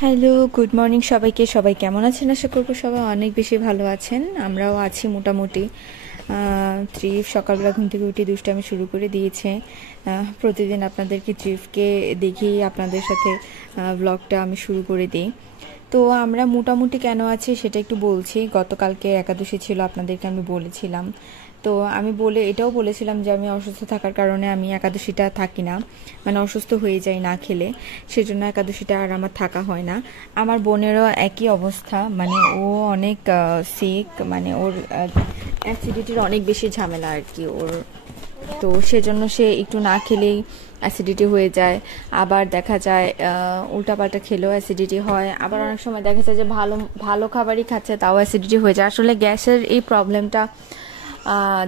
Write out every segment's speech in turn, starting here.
Hello, good morning সবাইকে। সবাই কেমন আছেন? আশা করবো সবাই অনেক বেশি ভালো আছেন। আমরাও আছি মোটামুটি। ত্রিফ সকালবেলা ঘুম থেকে উঠে দুষ্টামি শুরু করে দিয়েছে। প্রতিদিন আপনাদেরকে ত্রিফকে দেখেই আপনাদের সাথে ব্লগটা আমি শুরু করে দিই। তো আমরা মোটামুটি কেন আছি সেটা একটু বলছি। গতকালকে একাদশী ছিল, আপনাদেরকে আমি বলেছিলাম। তো আমি এটাও বলেছিলাম যে আমি অসুস্থ থাকার কারণে আমি একাদশীটা থাকি না, মানে অসুস্থ হয়ে যাই না খেলে, সেজন্য একাদশীটা আর আমার থাকা হয় না। আমার বোনেরও একই অবস্থা, মানে ও অনেক সিক, মানে ওর অ্যাসিডিটির অনেক বেশি ঝামেলা আর কি ওর। তো সেজন্য সে একটু না খেলেই অ্যাসিডিটি হয়ে যায়। আবার দেখা যায় উল্টাপাল্টা খেলেও অ্যাসিডিটি হয়। আবার অনেক সময় দেখা যায় যে ভালো ভালো খাবারই খাচ্ছে তাও অ্যাসিডিটি হয়ে যায়। আসলে গ্যাসের এই প্রবলেমটা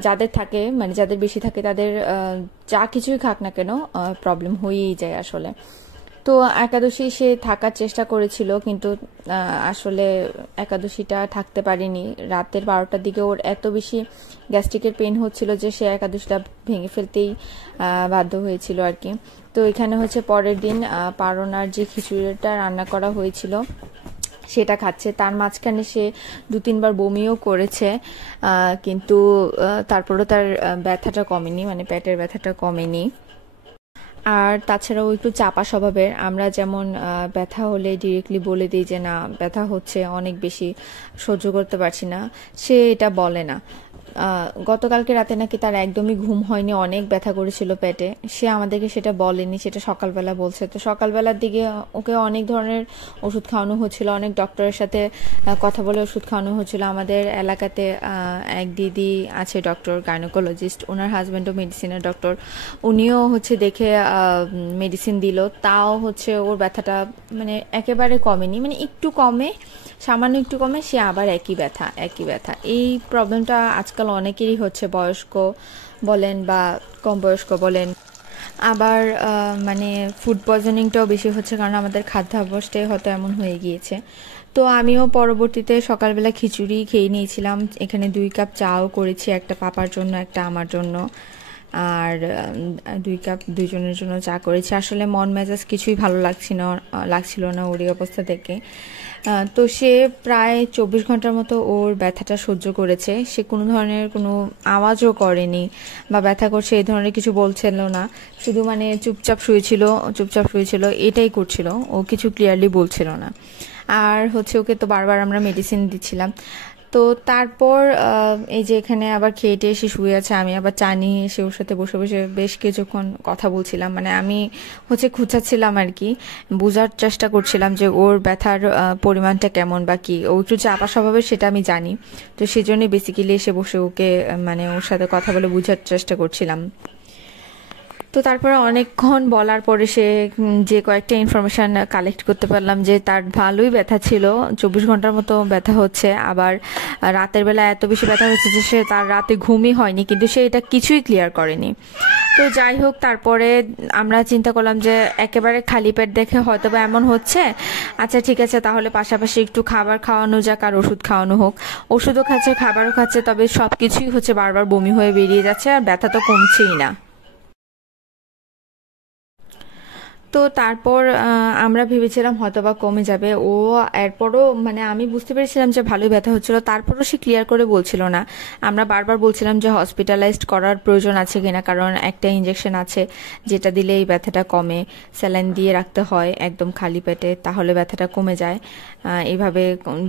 যাদের থাকে, মানে যাদের বেশি থাকে, তাদের যা কিছুই খাক না কেন প্রবলেম হয়েই যায় আসলে। তো একাদশী সে থাকার চেষ্টা করেছিল, কিন্তু আসলে একাদশীটা থাকতে পারেনি। রাতের 12টার দিকে ওর এত বেশি গ্যাস্ট্রিকের পেন হচ্ছিল যে সে একাদশীটা ভেঙে ফেলতেই বাধ্য হয়েছিল আর কি। তো এখানে হচ্ছে পরের দিন পারনার যে খিচুড়িটা রান্না করা হয়েছিল সেটা খাচ্ছে। তার মাঝখানে সে 2-3 বার বমিও করেছে, কিন্তু তারপরেও তার ব্যথাটা কমেনি, মানে পেটের ব্যথাটা কমেনি। আর তাছাড়াও একটু চাপা স্বভাবের। আমরা যেমন ব্যথা হলে ডিরেক্টলি বলে দিই যে না ব্যথা হচ্ছে, অনেক বেশি সহ্য করতে পারছি না, সে এটা বলে না। গতকালকে রাতে নাকি তার একদমই ঘুম হয়নি, অনেক ব্যথা করেছিল পেটে। সে আমাদেরকে সেটা বলেনি, সেটা সকালবেলা বলছে। তো সকালবেলার দিকে ওকে অনেক ধরনের ওষুধ খাওয়ানো হচ্ছিল, অনেক ডক্টরের সাথে কথা বলে ওষুধ খাওয়ানো হচ্ছিল। আমাদের এলাকাতে এক দিদি আছে ডক্টর, গাইনোকোলজিস্ট, ওনার হাজব্যান্ডও মেডিসিনের ডক্টর। উনিও হচ্ছে দেখে মেডিসিন দিল, তাও হচ্ছে ওর ব্যথাটা মানে একেবারে কমেনি, মানে একটু কমে, সামান্য একটু কমে, সে আবার একই ব্যথা একই ব্যথা। এই প্রবলেমটা আজকাল অনেকেরই হচ্ছে, বয়স্ক বলেন বা কম বয়স্ক বলেন। আবার মানে ফুড পয়জনিংটাও বেশি হচ্ছে, কারণ আমাদের খাদ্যাভ্যাসটাই হয়তো এমন হয়ে গিয়েছে। তো আমিও পরবর্তীতে সকালবেলা খিচুড়ি খেয়ে নিয়েছিলাম। এখানে 2 কাপ চাও করেছি, একটা পাপার জন্য, একটা আমার জন্য। আর 2 কাপ দুইজনের জন্য চা করেছি। আসলে মন মেজাজ কিছুই ভালো লাগছিল না ওর এই অবস্থা থেকে। তো সে প্রায় 24 ঘন্টার মতো ওর ব্যথাটা সহ্য করেছে। সে কোনো ধরনের কোনো আওয়াজও করেনি, বা ব্যথা করছে এই ধরনের কিছু বলছিল না। শুধু মানে চুপচাপ শুয়েছিল, এটাই করছিল, ও কিছু ক্লিয়ারলি বলছিল না। আর হচ্ছে ওকে তো বারবার আমরা মেডিসিন দিচ্ছিলাম। তো তারপর এই যে এখানে আবার খেয়ে টেয়ে এসে শুয়ে আছে, আমি আবার চা নিয়ে এসে ওর সাথে বসে বসে বেশ কিছুক্ষণ কথা বলছিলাম। মানে আমি হচ্ছে খুঁচাচ্ছিলাম আর কি, বোঝার চেষ্টা করছিলাম যে ওর ব্যথার পরিমাণটা কেমন বা কি। ও একটু চাপা স্বভাবের, সেটা আমি জানি। তো সেজন্যই বেসিক্যালি এসে বসে ওকে মানে ওর সাথে কথা বলে বোঝার চেষ্টা করছিলাম। তো তারপরে অনেকক্ষণ বলার পরে সে যে কয়েকটা ইনফরমেশন কালেক্ট করতে পারলাম যে তার ভালোই ব্যথা ছিল, 24 ঘন্টার মতো ব্যথা হচ্ছে। আবার রাতের বেলা এত বেশি ব্যথা হচ্ছে যে সে তার রাতে ঘুমই হয়নি, কিন্তু সে এটা কিছুই ক্লিয়ার করেনি। তো যাই হোক, তারপরে আমরা চিন্তা করলাম যে একেবারে খালি পেট দেখে হয়তো বা এমন হচ্ছে। আচ্ছা ঠিক আছে, তাহলে পাশাপাশি একটু খাবার খাওয়ানো যাক আর ওষুধ খাওয়ানো হোক। ওষুধও খাচ্ছে, খাবারও খাচ্ছে, তবে সব কিছুই হচ্ছে বারবার বমি হয়ে বেরিয়ে যাচ্ছে, আর ব্যথা তো কমছেই না। তো তারপর আমরা ভেবেছিলাম হয়তোবা কমে যাবে ও। এরপরও মানে আমি বুঝতে পেরেছিলাম যে ভালোই ব্যথা হচ্ছিল, তারপরও সে ক্লিয়ার করে বলছিল না। আমরা বারবার বলছিলাম যে হসপিটালাইজড করার প্রয়োজন আছে কিনা, কারণ একটা ইঞ্জেকশন আছে যেটা দিলে এই ব্যথাটা কমে। স্যালাইন দিয়ে রাখতে হয় একদম খালি পেটে, তাহলে ব্যথাটা কমে যায়। এইভাবে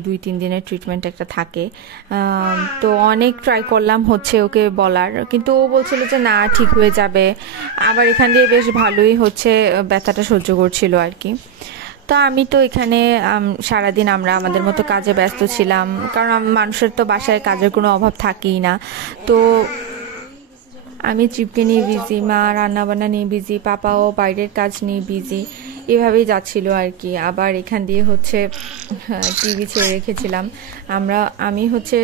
2-3 দিনের ট্রিটমেন্ট একটা থাকে। তো অনেক ট্রাই করলাম হচ্ছে ওকে বলার, কিন্তু ও বলছিল যে না ঠিক হয়ে যাবে। আবার এখান দিয়ে বেশ ভালোই হচ্ছে ব্যথাটা সহ্য করছিল আর কি। তো আমি তো এখানে সারাদিন আমরা আমাদের মতো কাজে ব্যস্ত ছিলাম, কারণ মানুষের তো বাসায় কাজের কোনো অভাব থাকেই না। তো আমি ট্রিপকে নিয়ে বিজি, মা রান্নাবান্না নিয়ে বিজি, পাপাও বাইরের কাজ নিয়ে বিজি, এভাবেই যাচ্ছিল আর কি। আবার এখান দিয়ে হচ্ছে টিভি ছেড়ে রেখেছিলাম। আমি হচ্ছে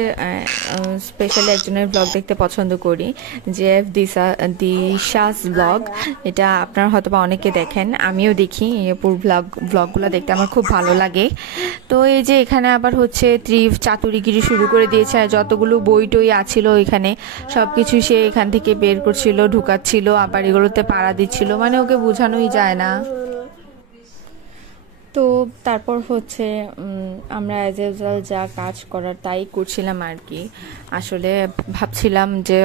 স্পেশালি একজনের ব্লগ দেখতে পছন্দ করি, জেএফ দিশাস ব্লগ। এটা আপনারা হয়তো বা অনেকে দেখেন, আমিও দেখি। এরপর ব্লগগুলো দেখতে আমার খুব ভালো লাগে। তো এই যে এখানে আবার হচ্ছে ত্রিভ চাতুরিগিরি শুরু করে দিয়েছে, আর যতগুলো বই টই আছিল এখানে সবকিছু সে এখান থেকে বের করছিল, ঢুকাচ্ছিল, আবার এগুলোতে পাড়া দিচ্ছিল, মানে ওকে বোঝানোই যায় না। তো তারপর হচ্ছে আমরা অ্যাজ ইউজুয়াল যা কাজ করার তাই করছিলাম আর কি। আসলে ভাবছিলাম যে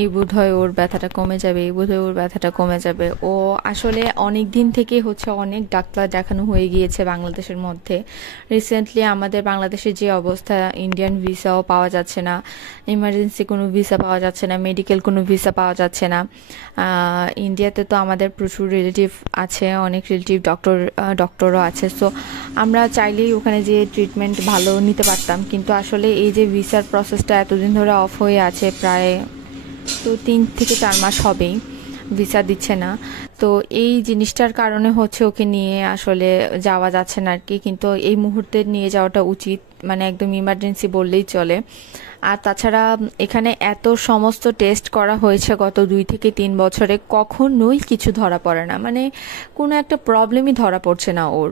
এই বোধহয় ওর ব্যথাটা কমে যাবে, এই বোধহয় ওর ব্যথাটা কমে যাবে। ও আসলে অনেক দিন থেকে হচ্ছে অনেক ডাক্তার দেখানো হয়ে গিয়েছে বাংলাদেশের মধ্যে। রিসেন্টলি আমাদের বাংলাদেশের যে অবস্থা, ইন্ডিয়ান ভিসাও পাওয়া যাচ্ছে না, ইমার্জেন্সি কোনো ভিসা পাওয়া যাচ্ছে না, মেডিকেল কোনো ভিসা পাওয়া যাচ্ছে না। ইন্ডিয়াতে তো আমাদের প্রচুর রিলেটিভ আছে, অনেক রিলেটিভ ডক্টরও আছে। সো আমরা চাইলেই ওখানে যে ট্রিটমেন্ট ভালো নিতে পারতাম, কিন্তু আসলে এই যে ভিসার প্রসেসটা এতদিন ধরে অফ হয়ে আছে, প্রায় তো 3 থেকে 4 মাস হবেই ভিসা দিচ্ছে না। তো এই জিনিসটার কারণে হচ্ছে ওকে নিয়ে আসলে যাওয়া যাচ্ছে না আর কি। কিন্তু এই মুহূর্তে নিয়ে যাওয়াটা উচিত, মানে একদম ইমার্জেন্সি বললেই চলে। আর তাছাড়া এখানে এত সমস্ত টেস্ট করা হয়েছে গত 2 থেকে 3 বছরে, কখনোই কিছু ধরা পড়ে না, মানে কোনো একটা প্রবলেমই ধরা পড়ছে না ওর।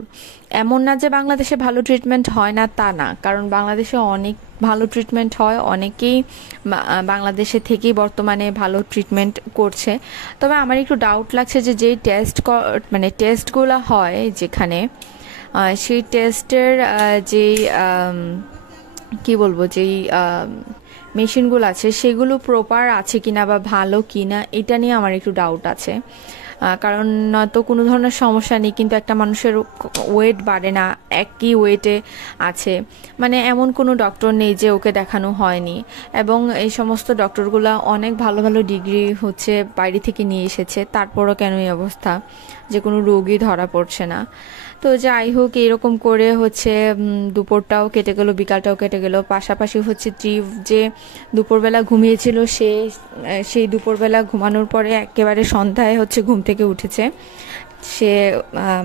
এমন না যে বাংলাদেশে ভালো ট্রিটমেন্ট হয় না, তা না, কারণ বাংলাদেশে অনেক ভালো ট্রিটমেন্ট হয়, অনেকেই বাংলাদেশে থেকেই বর্তমানে ভালো ট্রিটমেন্ট করছে। তবে আমার একটু ডাউট লাগছে যে যেই মানে টেস্টগুলো হয় যেখানে, সেই টেস্টের যেই কি বলবো, যেই মেশিনগুলো আছে সেগুলো প্রপার আছে কিনা বা ভালো কিনা, এটা নিয়ে আমার একটু ডাউট আছে। কারণ তো কোনো ধরনের সমস্যা নেই, কিন্তু একটা মানুষের ওয়েট বাড়ে না, একই ওয়েটে আছে, মানে এমন কোনো ডক্টর নেই যে ওকে দেখানো হয়নি। এবং এই সমস্ত ডক্টরগুলো অনেক ভালো ভালো ডিগ্রি হচ্ছে বাইরে থেকে নিয়ে এসেছে, তারপরও কেন এই অবস্থা যে কোনো রোগী ধরা পড়ছে না। তো যাই হোক, এরকম করে হচ্ছে দুপুরটাও কেটে গেল, বিকালটাও কেটে গেল। পাশাপাশি হচ্ছে ট্রিপ যে দুপুরবেলা ঘুমিয়েছিল, সেই দুপুরবেলা ঘুমানোর পরে একেবারে সন্ধ্যায় হচ্ছে ঘুম থেকে উঠেছে সে।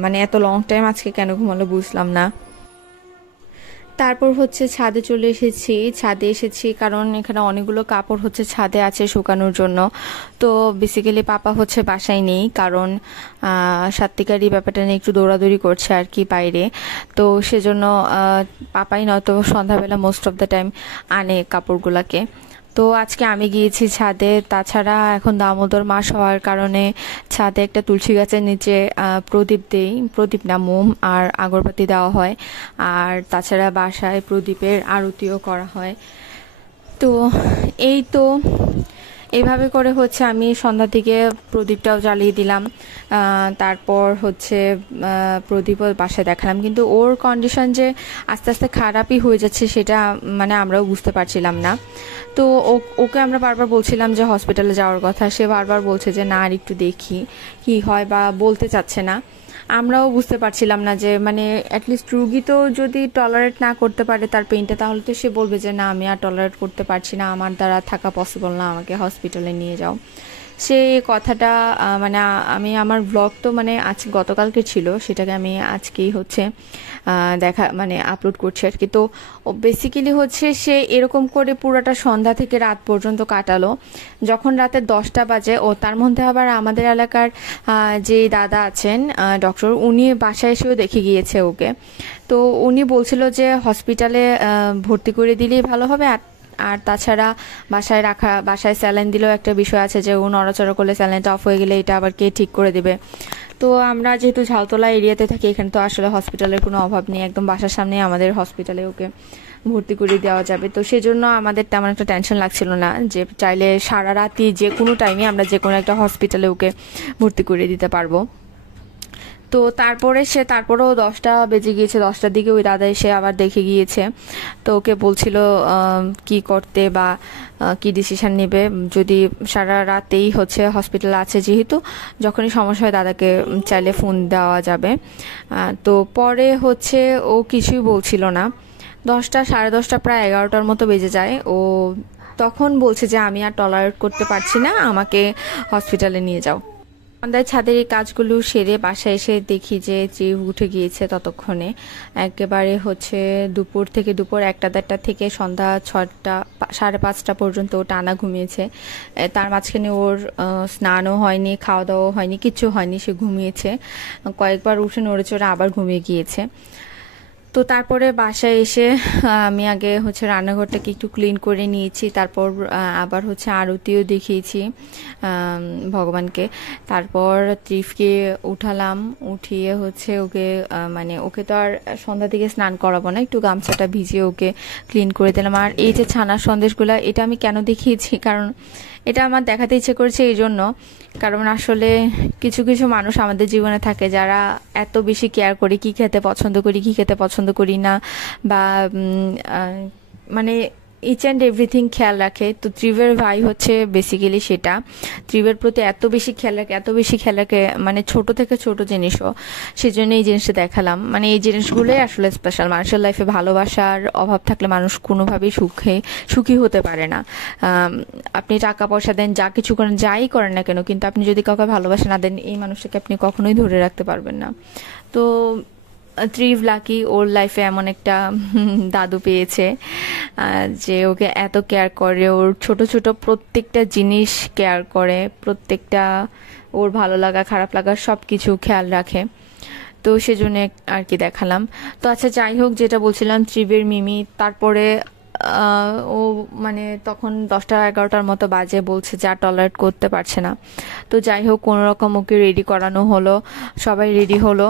মানে এত লং টাইম আজকে কেন ঘুমালো বুঝলাম না। তারপর হচ্ছে ছাদে চলে এসেছি। ছাদে এসেছি কারণ এখানে অনেকগুলো কাপড় হচ্ছে ছাদে আছে শুকানোর জন্য। তো বেসিক্যালি পাপা হচ্ছে বাসায় নেই, কারণ সাত্বিকারই ব্যাপারটা নিয়ে একটু দৌড়াদৌড়ি করছে আর কি বাইরে। তো সেজন্য পাপাই নয়তো সন্ধ্যাবেলা মোস্ট অফ দ্য টাইম আনে কাপড়গুলাকে। তো আজকে আমি গিয়েছি ছাদে। তাছাড়া এখন দামোদর মাস হওয়ার কারণে ছাদে একটা তুলসী গাছের নিচে প্রদীপ না, মোম আর আগরবাতি দেওয়া হয়। আর তাছাড়া বাসায় প্রদীপের আরতিও করা হয়। তো এই তো এইভাবে করে হচ্ছে আমি সন্ধ্যার দিকে প্রদীপটাও জ্বালিয়ে দিলাম। তারপর হচ্ছে প্রদীপও বাসায় দেখালাম, কিন্তু ওর কন্ডিশন যে আস্তে আস্তে খারাপই হয়ে যাচ্ছে সেটা মানে আমরাও বুঝতে পারছিলাম না। তো ওকে আমরা বারবার বলছিলাম যে হসপিটালে যাওয়ার কথা, সে বারবার বলছে যে না, আর একটু দেখি কি হয়, বা বলতে চাচ্ছে না। আমরাও বুঝতে পারছিলাম না যে মানে অ্যাটলিস্ট রুগী তো যদি টলারেট না করতে পারে তার পেইনটা, তাহলে তো সে বলবে যে না, আমি আর টলারেট করতে পারছি না, আমার দ্বারা থাকা পসিবল না, আমাকে হসপিটালে নিয়ে যাও। সে কথাটা মানে আমি আমার ব্লগ তো মানে গতকালকে ছিল, সেটাকে আমি আজকেই হচ্ছে মানে আপলোড করছি আর কি। তো বেসিক্যালি হচ্ছে সে এরকম করে পুরোটা সন্ধ্যা থেকে রাত পর্যন্ত কাটালো। যখন রাতে 10টা বাজে, ও তার মধ্যে আবার আমাদের এলাকার যে দাদা আছেন ডক্টর, উনি বাসায় এসেও দেখে গিয়েছে ওকে। তো উনি বলছিল যে হসপিটালে ভর্তি করে দিলেই ভালো হবে। আর তাছাড়া বাসায় স্যালাইন দিলেও একটা বিষয় আছে যে ও নড়াচড়া করলে স্যালাইনটা অফ হয়ে গেলে এটা আবার কে ঠিক করে দেবে। তো আমরা যেহেতু ঝালতলা এরিয়াতে থাকি, এখানে তো আসলে হসপিটালের কোনো অভাব নেই, একদম বাসার সামনে আমাদের হসপিটালে ওকে ভর্তি করে দেওয়া যাবে। তো সেজন্য আমাদের তেমন একটা টেনশন লাগছিল না, যে চাইলে সারা রাতই যে কোনো টাইমে আমরা যে কোনো একটা হসপিটালে ওকে ভর্তি করে দিতে পারবো। তো তারপরেও 10টা বেজে গিয়েছে, 10টার দিকে ওই দাদা এসে আবার দেখে গিয়েছে। তো ওকে বলছিল কি করতে বা কি ডিসিশন নেবে, যদি সারা রাতেই হচ্ছে হসপিটালে আছে, যেহেতু যখনই সমস্যা হয় দাদাকে চাইলে ফোন দেওয়া যাবে। তো পরে হচ্ছে ও কিছুই বলছিল না। 10টা, সাড়ে 10টা, প্রায় 11টার মতো বেজে যায়। ও তখন বলছে যে আমি আর টলারেট করতে পারছি না, আমাকে হসপিটালে নিয়ে যাও। সন্ধ্যায় ছাদের এই কাজগুলো সেরে বাসায় এসে দেখি যে চিফ উঠে গিয়েছে ততক্ষণে। একেবারে হচ্ছে দুপুর 1টা-1:30 থেকে সন্ধ্যা 6টা, 5:30 পর্যন্ত ও টানা ঘুমিয়েছে। তার মাঝখানে ওর স্নানও হয়নি, খাওয়া দাওয়া হয়নি, কিচ্ছু হয়নি, সে ঘুমিয়েছে। কয়েকবার উঠে নড়ে চড়ে আবার ঘুমিয়ে গিয়েছে। তো তারপরে বাসায় এসে আমি আগে হচ্ছে রান্নাঘরটাকে একটু ক্লিন করে নিয়েছি, তারপর আবার হচ্ছে আরতিও দেখিয়েছি ভগবানকে। তারপর ত্রিফকে উঠালাম, উঠিয়ে হচ্ছে ওকে মানে ওকে তো আর সন্ধ্যা থেকে স্নান করাবো না, একটু গামছাটা ভিজিয়ে ওকে ক্লিন করে দিলাম। আর এই যে ছানার সন্দেশগুলা, এটা আমি কেন দেখিয়েছি, কারণ এটা আমার দেখাতে ইচ্ছে করেছে এই জন্য, কারণ আসলে কিছু কিছু মানুষ আমাদের জীবনে থাকে যারা এত বেশি কেয়ার করে কি খেতে পছন্দ করি কি খেতে পছন্দ করি না, বা মানে ইচ অ্যান্ড এভরিথিং খেয়াল রাখে। তো ত্রিবের ভাই হচ্ছে বেসিক্যালি সেটা, ত্রিবের প্রতি এত বেশি খেয়াল রাখে, এত বেশি খেয়াল রাখে, মানে ছোট থেকে ছোট জিনিসও। সেই জন্য এই জিনিসটা দেখালাম, মানে এই জিনিসগুলোই আসলে স্পেশাল। মানুষের লাইফে ভালোবাসার অভাব থাকলে মানুষ কোনোভাবেই সুখী হতে পারে না। আপনি টাকা পয়সা দেন, যা কিছু করেন, যাই করেন না কেন, কিন্তু আপনি যদি কাউকে ভালোবাসা না দেন, এই মানুষটাকে আপনি কখনোই ধরে রাখতে পারবেন না। তো ত্রিভ লাকি, ওর লাইফে এমন একটা দাদু পেয়েছে যে ওকে এত কেয়ার করে, ওর ছোট ছোট প্রত্যেকটা জিনিস কেয়ার করে, প্রত্যেকটা ওর ভালো লাগা খারাপ লাগা সব কিছু খেয়াল রাখে। তো সেজন্য আর কি দেখালাম। তো আচ্ছা যাই হোক, যেটা বলছিলাম ত্রিবের মিমি, তারপরে ও মানে তখন 10টা 11টার মতো বাজে, বলছে যা টলারেট করতে পারছে না। তো যাই হোক কোনো রকম ওকে রেডি করানো হলো, সবাই রেডি হলো।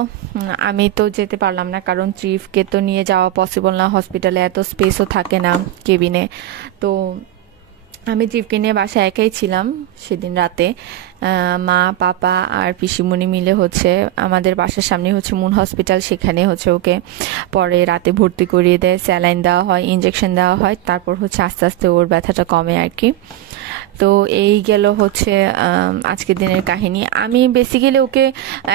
আমি তো যেতে পারলাম না, কারণ ত্রিফকে তো নিয়ে যাওয়া পসিবল না, হসপিটালে এত স্পেসও থাকে না কেবিনে। তো আমি ত্রিফকে নিয়ে বাসায় একাই ছিলাম সেদিন রাতে। মা পাপা আর পিসিমণি মিলে হচ্ছে আমাদের বাসার সামনে হচ্ছে মুন হসপিটাল, সেখানে হচ্ছে ওকে পরে রাতে ভর্তি করিয়ে দেয়, স্যালাইন দেওয়া হয়, ইঞ্জেকশন দেওয়া হয়, তারপর হচ্ছে আস্তে আস্তে ওর ব্যথাটা কমে আর কি। তো এই গেল হচ্ছে আজকের দিনের কাহিনী। আমি বেসিক্যালি ওকে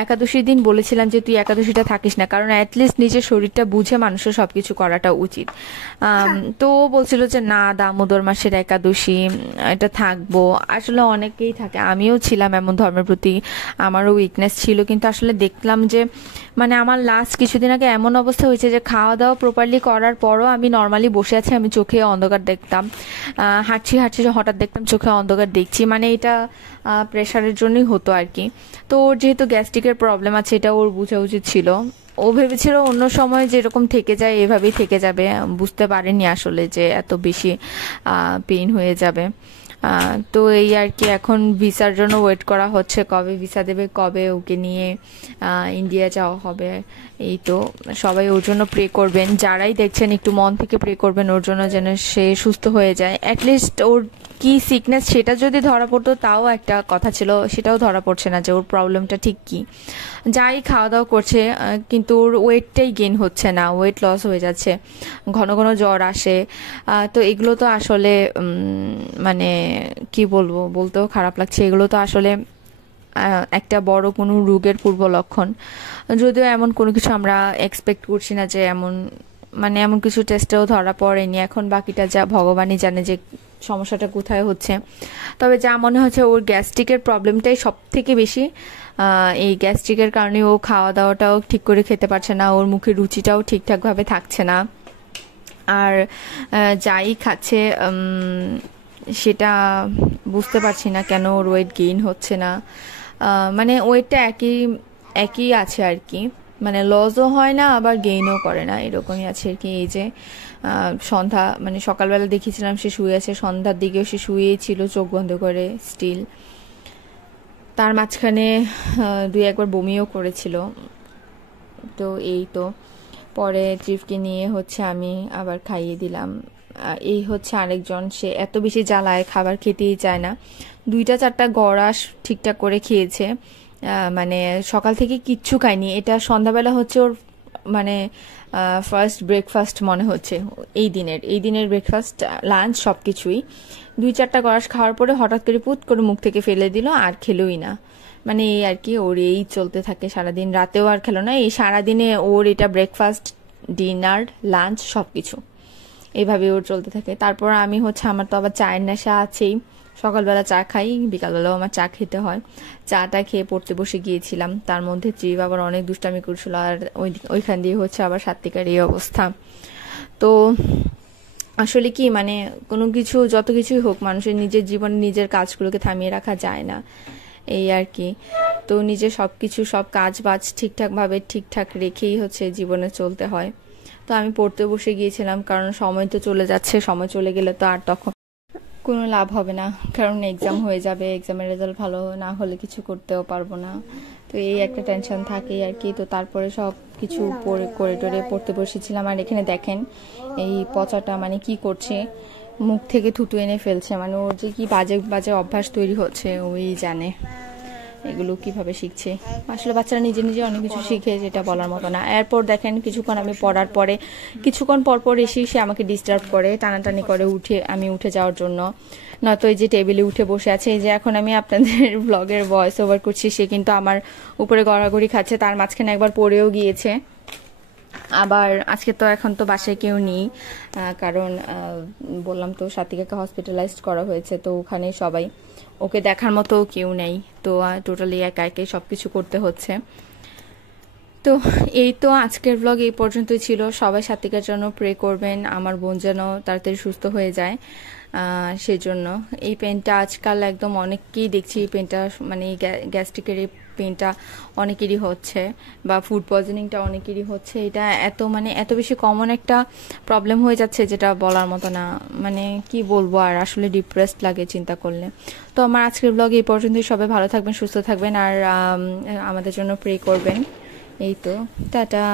একাদশীর দিন বলেছিলাম যে তুই একাদশীটা থাকিস না, কারণ অ্যাটলিস্ট নিজের শরীরটা বুঝে মানুষের সবকিছু করাটা উচিত। তো ও বলছিল যে না, দামোদর মাসের একাদশী এটা থাকবো। আসলে অনেকেই থাকে, আমিও ছিলাম এমন, ধর্মের প্রতি আমারও উইকনেস ছিল, কিন্তু আসলে দেখলাম যে মানে আমার লাস্ট কিছুদিন আগে এমন অবস্থা হয়েছে যে খাওয়া দাওয়া প্রপারলি করার পরও আমি নর্মালি বসে আছি, আমি চোখে অন্ধকার দেখতাম, হাঁটছি হাঁটছি হঠাৎ দেখতাম চোখে অন্ধকার দেখছি, মানে এটা প্রেশারের জন্যই হতো আর কি। তো ওর যেহেতু গ্যাস্ট্রিকের প্রবলেম আছে, এটা ওর বোঝা উচিত ছিল। ও ভেবেছিল অন্য সময় যেরকম থেকে যায় এভাবেই থেকে যাবে, বুঝতে পারেনি আসলে যে এত বেশি পেইন হয়ে যাবে। তো এই আর কি, এখন ভিসার জন্য ওয়েট করা হচ্ছে, কবে ভিসা দেবে, কবে ওকে নিয়ে ইন্ডিয়া যাওয়া হবে। এই তো সবাই ওর জন্য প্রে করবেন, যারাই দেখছেন একটু মন থেকে প্রে করবেন ওর জন্য, যেন সে সুস্থ হয়ে যায়। অ্যাটলিস্ট ওর কি সিকনেস সেটা যদি ধরা পড়তো তাও একটা কথা ছিল, সেটাও ধরা পড়ছে না যে ওর প্রবলেমটা ঠিক কি। যাই খাওয়া দাওয়া করছে, কিন্তু ওর ওয়েটটাই গেইন হচ্ছে না, ওয়েট লস হয়ে যাচ্ছে, ঘন ঘন জ্বর আসে। তো এগুলো তো আসলে মানে কি বলবো, বলতেও খারাপ লাগছে, এগুলো তো আসলে একটা বড় কোনো রোগের পূর্ব লক্ষণ। যদিও এমন কোনো কিছু আমরা এক্সপেক্ট করছি না যে এমন, মানে এমন কিছু টেস্টেও ধরা পড়েনি, এখন বাকিটা যা ভগবানই জানে যে সমস্যাটা কোথায় হচ্ছে। তবে যা মনে হচ্ছে ওর গ্যাস্ট্রিকের প্রবলেমটাই সব থেকে বেশি। এই গ্যাস্ট্রিকের কারণে ও খাওয়া দাওয়াটাও ঠিক করে খেতে পারছে না, ওর মুখে রুচিটাও ঠিকঠাকভাবে থাকছে না, আর যাই খাচ্ছে সেটা বুঝতে পারছি না কেন ওর ওয়েট গেইন হচ্ছে না। মানে ওয়েটটা একই একই আছে আর কি, মানে লসও হয় না আবার গেইনও করে না, এরকমই আছে আর কি। এই যে সন্ধ্যা মানে সকালবেলা দেখেছিলাম সে শুয়ে আছে, সন্ধ্যার দিকেও সে শুয়েই ছিল চোখ বন্ধ করে স্টিল। তার মাঝখানে 2-1বার বমিও করেছিল। তো এই তো পরে ট্রিপকে নিয়ে হচ্ছে আমি আবার খাইয়ে দিলাম। এই হচ্ছে আরেকজন, সে এত বেশি জ্বালায় খাবার খেতেই চায় না, 2-4টা গড়াস ঠিকঠাক করে খেয়েছে, মানে সকাল থেকে কিচ্ছু খায়নি। এটা সন্ধ্যাবেলা হচ্ছে ওর মানে ফার্স্ট ব্রেকফাস্ট মনে হচ্ছে এই দিনের ব্রেকফাস্ট লাঞ্চ সব কিছুই। 2-4টা গড়াস খাওয়ার পরে হঠাৎ করে পুত করে মুখ থেকে ফেলে দিল, আর খেলোই না। মানে এই আর কি, ওর এই চলতে থাকে সারাদিন, রাতেও আর খেলো না, এই সারাদিনে ওর এটা ব্রেকফাস্ট ডিনার লাঞ্চ সব কিছু এইভাবে ওর চলতে থাকে। তারপর আমি হচ্ছে, আমার তো আবার চায়ের নেশা আছেই, সকালবেলা চা খাই, বিকালবেলাও আমার চা খেতে হয়। চাটা খেয়ে পড়তে বসে গিয়েছিলাম, তার মধ্যে ত্রিব আবার অনেক দুষ্টামি করছিল, আর ওইখান দিয়ে হচ্ছে আবার সাত্বিকার এই অবস্থা। তো আসলে কি, মানে কোনো কিছু যত কিছুই হোক, মানুষের নিজের জীবনে নিজের কাজগুলোকে থামিয়ে রাখা যায় না, এই আর কি। তো নিজে সব কিছু সব কাজ বাজ ঠিকঠাকভাবে ঠিকঠাক রেখেই হচ্ছে জীবনে চলতে হয়। তো আমি পড়তে বসে গিয়েছিলাম, কারণ সময় তো চলে যাচ্ছে, সময় চলে গেলে তো আর তখন কোনো লাভ হবে না, কারণ এক্সাম হয়ে যাবে, এক্সামের রেজাল্ট ভালো না হলে কিছু করতেও পারবো না। তো এই একটা টেনশন থাকেই আর কি। তো তারপরে সব কিছু করে টোরে পড়তে বসেছিলাম। আর এখানে দেখেন এই পচাটা মানে কি করছে, মুখ থেকে থুতু এনে ফেলছে, মানে ওর যে কি বাজে বাজে অভ্যাস তৈরি হচ্ছে ওই জানে এগুলো কিভাবে শিখছে। আসলে বাচ্চারা নিজে নিজে অনেক কিছু শিখে, যেটা বলার মতো না। এরপর দেখেন কিছুক্ষণ আমি পড়ার পরে কিছুক্ষণ পরপর এসে সে আমাকে ডিস্টার্ব করে, টানাটানি করে আমি উঠে যাওয়ার জন্য। নয়তো এই যে টেবিলে উঠে বসে আছে, এই যে এখন আমি আপনাদের ব্লগের ভয়েস ওভার করছি, সে কিন্তু আমার উপরে গড়াগড়ি খাচ্ছে। তার মাঝখানে একবার পড়েও গিয়েছে। আবার আজকে তো এখন তো বাসায় কেউ নেই, কারণ বললাম তো সাথীকে হসপিটালাইজড করা হয়েছে, তো ওখানে সবাই, ওকে দেখার মতো কেউ নেই। তো টোটালি একা একাই সব কিছু করতে হচ্ছে। তো এই তো আজকের ব্লগ এই পর্যন্তই ছিল। সবাই সাত্বিকার জন্য প্রে করবেন, আমার বোন যেন তাড়াতাড়ি সুস্থ হয়ে যায়। সেজন্য এই পেনটা আজকাল একদম অনেককেই দেখছি, এই পেনটা মানে গ্যাস্ট্রিকের এই পেনটা অনেকেরই হচ্ছে, বা ফুড পয়জনিংটা অনেকেরই হচ্ছে। এটা এত বেশি কমন একটা প্রবলেম হয়ে যাচ্ছে, যেটা বলার মতো না। মানে কি বলবো, আর আসলে ডিপ্রেসড লাগে চিন্তা করলে। তো আমার আজকের ব্লগ এই পর্যন্তই। সবাই ভালো থাকবেন, সুস্থ থাকবেন, আর আমাদের জন্য প্রে করবেন। এই তো, টাটা।